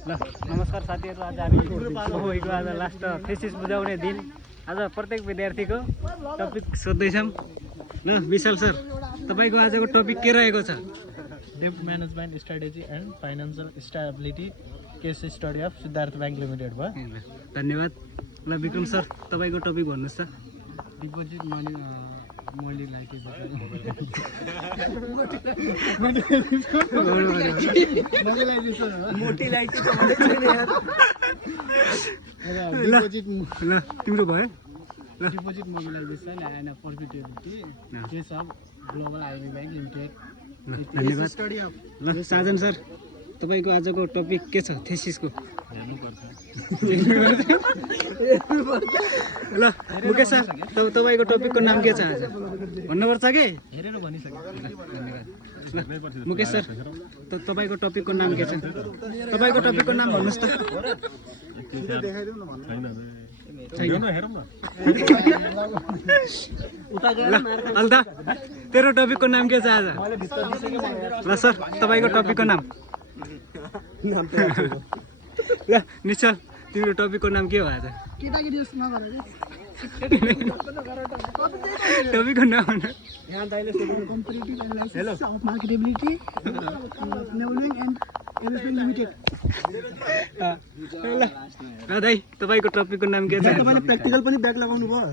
ल नमस्कार साथीहरु, आज हामी होइको आज लास्ट थेसिस बुझाउने दिन। आज प्रत्येक विद्यार्थीको टपिक सोध्दैछौं। ल विशाल सर, तपाईको आजको टपिक के रहेको छ? डेब्ट management strategy and financial stability case study of Siddhartha bank limited भयो। धन्यवाद। ल विक्रम सर, तपाईको टपिक भन्नुस् त। डिपोजिट मनी मैले लाइक डिपोजिट ल तिम्रो भयो। Deposit mobilisation and profitability case of global IB bank limited. धन्यवाद। ल साजन सर, तपाईको आजको टपिक के छ थेसिसको? ल मुकेश सर, तपाईको टपिकको नाम के छ आज? भन्नुपर्छ के? हेरेर भनिसके। धन्यवाद। ल मुकेश सर, तपाईको टपिकको नाम के छ? तपाईको टपिकको नाम भन्नुस् त। अलदा, तेरो टपिकको नाम के छ आज? ल सर, तपाईको टपिकको नाम? ल निश्चल, तिम्रो टपिकको नाम के हो आज? टपिकको नाम भन। मार्केटेबिलिटी नेभलिङ एन्ड इन्भेस्टमेन्ट लिमिटेड। ल दाइ, तपाईको टपिकको नाम के छ? तपाईले प्र्याक्टिकल पनि ब्याक लगाउनु भयो।